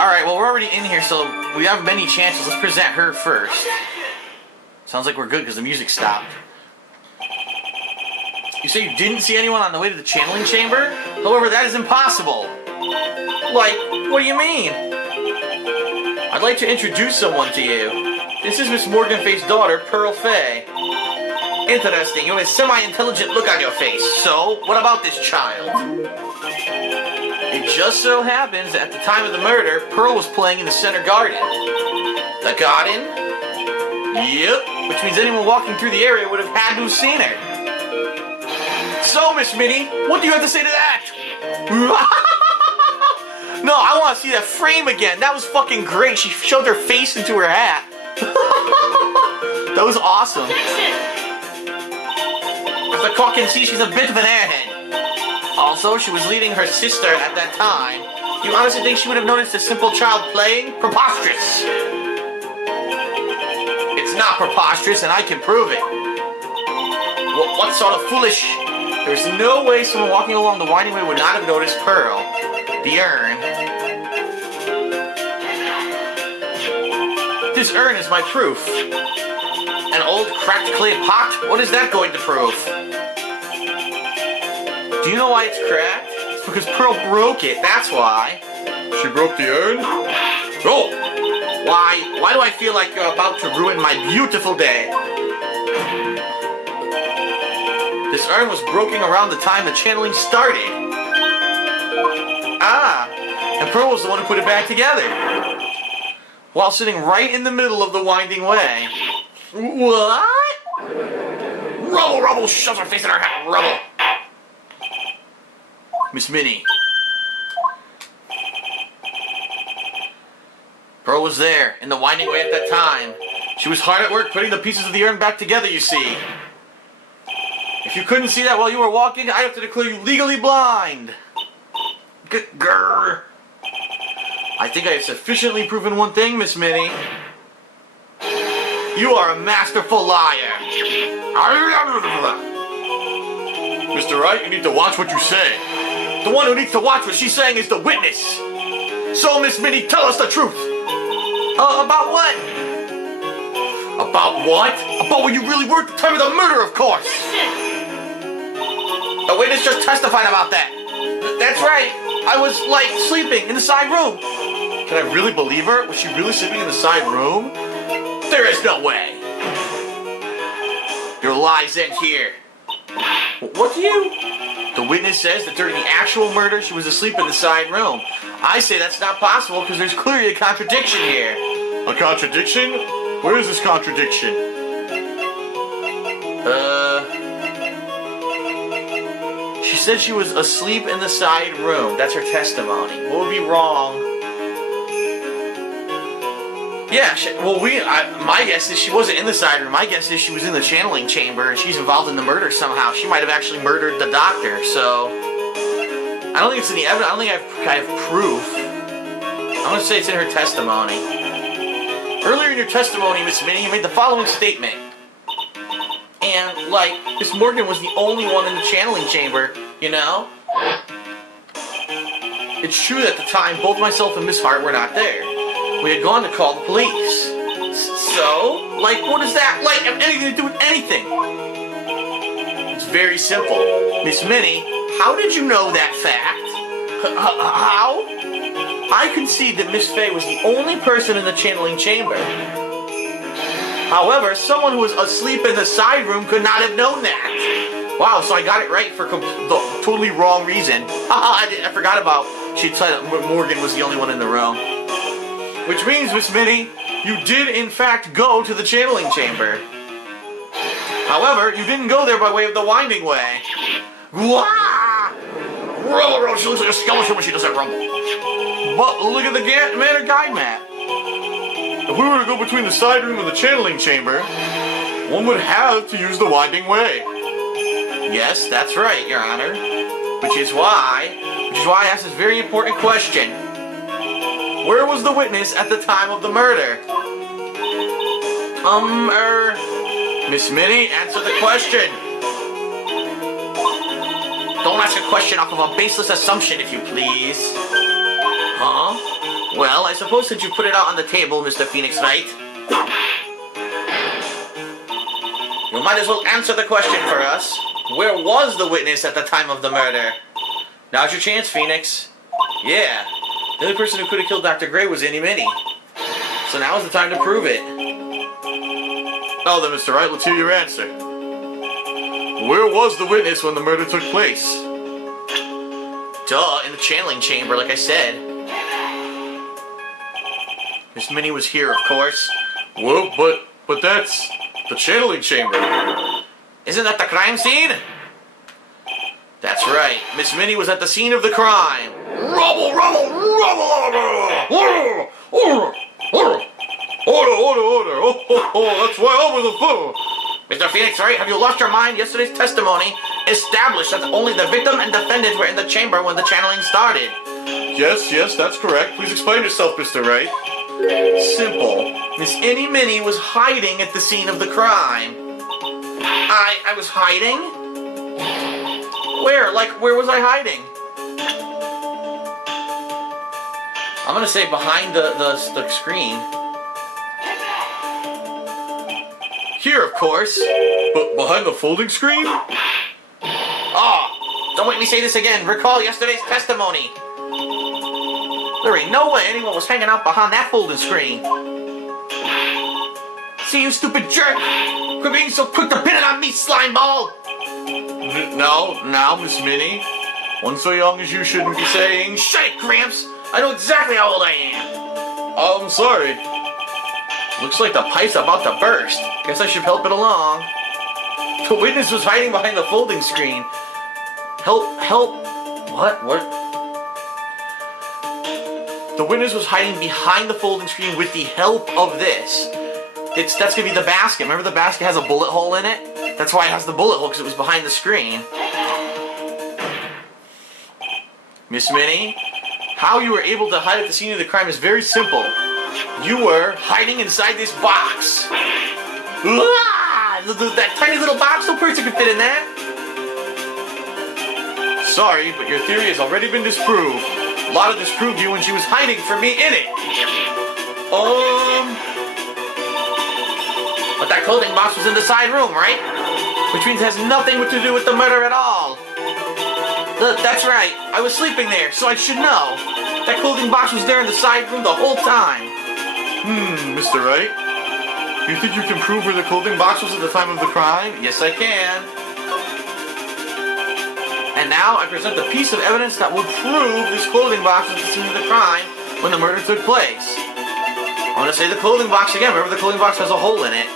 Alright, well, we're already in here, so we have many chances. Let's present her first. Sounds like we're good because the music stopped. You say you didn't see anyone on the way to the channeling chamber? However, that is impossible. Like, what do you mean? I'd like to introduce someone to you. This is Miss Morgan-Faye's daughter, Pearl Faye. Interesting, you have a semi-intelligent look on your face. So, what about this child? It just so happens that at the time of the murder, Pearl was playing in the center garden. The garden? Yep, which means anyone walking through the area would have had to have seen her. So, Miss Minnie, what do you have to say to that? No, I want to see that frame again. That was fucking great. She shoved her face into her hat. That was awesome. As the court can see, she's a bit of an airhead. Also, she was leading her sister at that time. You honestly think she would have noticed a simple child playing? Preposterous. It's not preposterous, and I can prove it. What sort of foolish... There's no way someone walking along the winding way would not have noticed Pearl. The urn. This urn is my proof. An old cracked clay pot? What is that going to prove? Do you know why it's cracked? It's because Pearl broke it, that's why. She broke the urn? Oh! Why do I feel like you're about to ruin my beautiful day? This urn was broken around the time the channeling started. Ah, and Pearl was the one who put it back together. While sitting right in the middle of the winding way. What? Rubble, rubble, shoves her face in her hat, rubble. Miss Minnie. Pearl was there, in the winding way at that time. She was hard at work putting the pieces of the urn back together, you see. If you couldn't see that while you were walking, I have to declare you legally blind. Grrr. I think I have sufficiently proven one thing, Miss Minnie. You are a masterful liar. Mr. Wright, you need to watch what you say. The one who needs to watch what she's saying is the witness. So, Miss Minnie, tell us the truth. About what? About what? About what you really were at the time of the murder, of course. The witness just testified about that. That's right. I was, like, sleeping in the side room. Can I really believe her? Was she really sleeping in the side room? There is no way. Your lies end here. What do you... The witness says that during the actual murder, she was asleep in the side room. I say that's not possible because there's clearly a contradiction here. A contradiction? Where is this contradiction? She said she was asleep in the side room. That's her testimony. What would be wrong? Yeah, my guess is she wasn't in the side room. My guess is she was in the channeling chamber and she's involved in the murder somehow. She might have actually murdered the doctor, so... I don't think it's in the evidence. I don't think I have proof. I'm going to say it's in her testimony. Earlier in your testimony, Miss Minnie, you made the following statement. And, like, Miss Morgan was the only one in the channeling chamber, you know? It's true that at the time, both myself and Miss Hart were not there. We had gone to call the police. So? Like, what does that, like, have anything to do with anything? It's very simple. Miss Minnie, how did you know that fact? How? I concede that Miss Faye was the only person in the channeling chamber. However, someone who was asleep in the side room could not have known that. Wow, so I got it right for the totally wrong reason. I forgot about she said that Morgan was the only one in the room. Which means, Miss Minnie, you did in fact go to the channeling chamber. However, you didn't go there by way of the winding way. Wah! Rumble, rumble, she looks like a skeleton when she does that rumble. But look at the manor guide map. If we were to go between the side room and the channeling chamber, one would have to use the winding way. Yes, that's right, Your Honor. Which is why I asked this very important question. Where was the witness at the time of the murder? Miss Minnie, answer the question. Don't ask a question off of a baseless assumption, if you please. Huh? Well, I suppose since you put it out on the table, Mr. Phoenix Wright, you might as well answer the question for us. Where was the witness at the time of the murder? Now's your chance, Phoenix. Yeah, the only person who could have killed Dr. Gray was Innie Minnie. So now is the time to prove it. Oh, then, Mr. Wright, let's hear your answer. Where was the witness when the murder took place? Duh, in the channeling chamber, like I said. Miss Minnie was here, of course. Well, but that's the channeling chamber. Isn't that the crime scene? That's right. Miss Minnie was at the scene of the crime. Rubble, rubble, rubble, order, order, order, order, order. Oh, that's why I was a fool. Mr. Phoenix Wright, have you lost your mind? Yesterday's testimony established that only the victim and defendant were in the chamber when the channeling started. Yes, that's correct. Please explain yourself, Mr. Wright. Simple. Miss Innie Minnie was hiding at the scene of the crime. I was hiding? Where? Like, where was I hiding? I'm gonna say behind the screen. Here, of course. But behind the folding screen? Oh, don't make me say this again. Recall yesterday's testimony. There ain't no way anyone was hanging out behind that folding screen. See, you stupid jerk! Quit being so quick to pin it on me, slime ball! Now, Miss Minnie. One so young as you shouldn't be saying, "Shut it, Gramps! I know exactly how old I am!" Oh, I'm sorry. Looks like the pipe's about to burst. Guess I should help it along. The witness was hiding behind the folding screen. Help. What? The witness was hiding behind the folding screen with the help of this. That's gonna be the basket. Remember the basket has a bullet hole in it? That's why it has the bullet hole, because it was behind the screen. Miss Minnie, how you were able to hide at the scene of the crime is very simple. You were hiding inside this box. That tiny little box, no person could fit in that. Sorry, but your theory has already been disproved. Lotta disproved you when she was hiding from me in it. But that clothing box was in the side room, right? Which means it has nothing to do with the murder at all. That's right. I was sleeping there, so I should know. That clothing box was there in the side room the whole time. Mr. Wright? You think you can prove where the clothing box was at the time of the crime? Yes, I can. And now I present the piece of evidence that will prove this clothing box was at the scene of the crime when the murder took place. I'm going to say the clothing box again. Remember, the clothing box has a hole in it.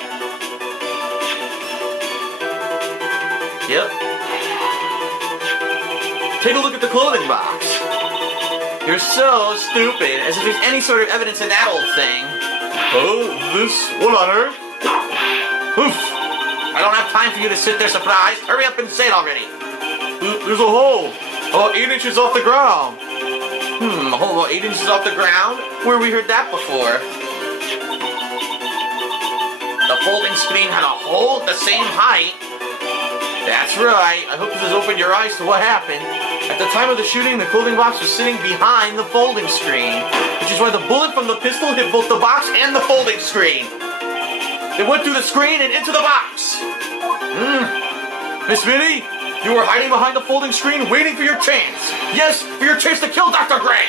Yep. Take a look at the clothing box. You're so stupid, as if there's any sort of evidence in that old thing. Oh, this? What on earth? Oof. I don't have time for you to sit there surprised. Hurry up and say it already. There's a hole. About 8 inches off the ground. A hole about 8 inches off the ground? Where we heard that before? The folding screen had a hole the same height. That's right. I hope this has opened your eyes to what happened. At the time of the shooting, the clothing box was sitting behind the folding screen, which is why the bullet from the pistol hit both the box and the folding screen. It went through the screen and into the box. Miss Minnie, you were hiding behind the folding screen waiting for your chance. Yes, for your chance to kill Dr. Gray.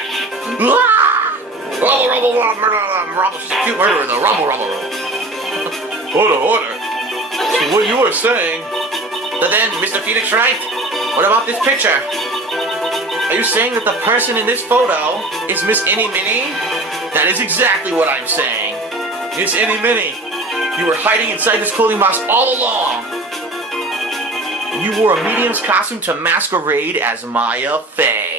Rumble, rumble, rumble. She's a cute murderer, though. Rumble, rumble, rumble. Order. So what you were saying... But then, Mr. Phoenix Wright, what about this picture? Are you saying that the person in this photo is Miss Innie Minnie? That is exactly what I'm saying. Miss Innie Minnie, you were hiding inside this clothing box all along. You wore a medium's costume to masquerade as Maya Fey.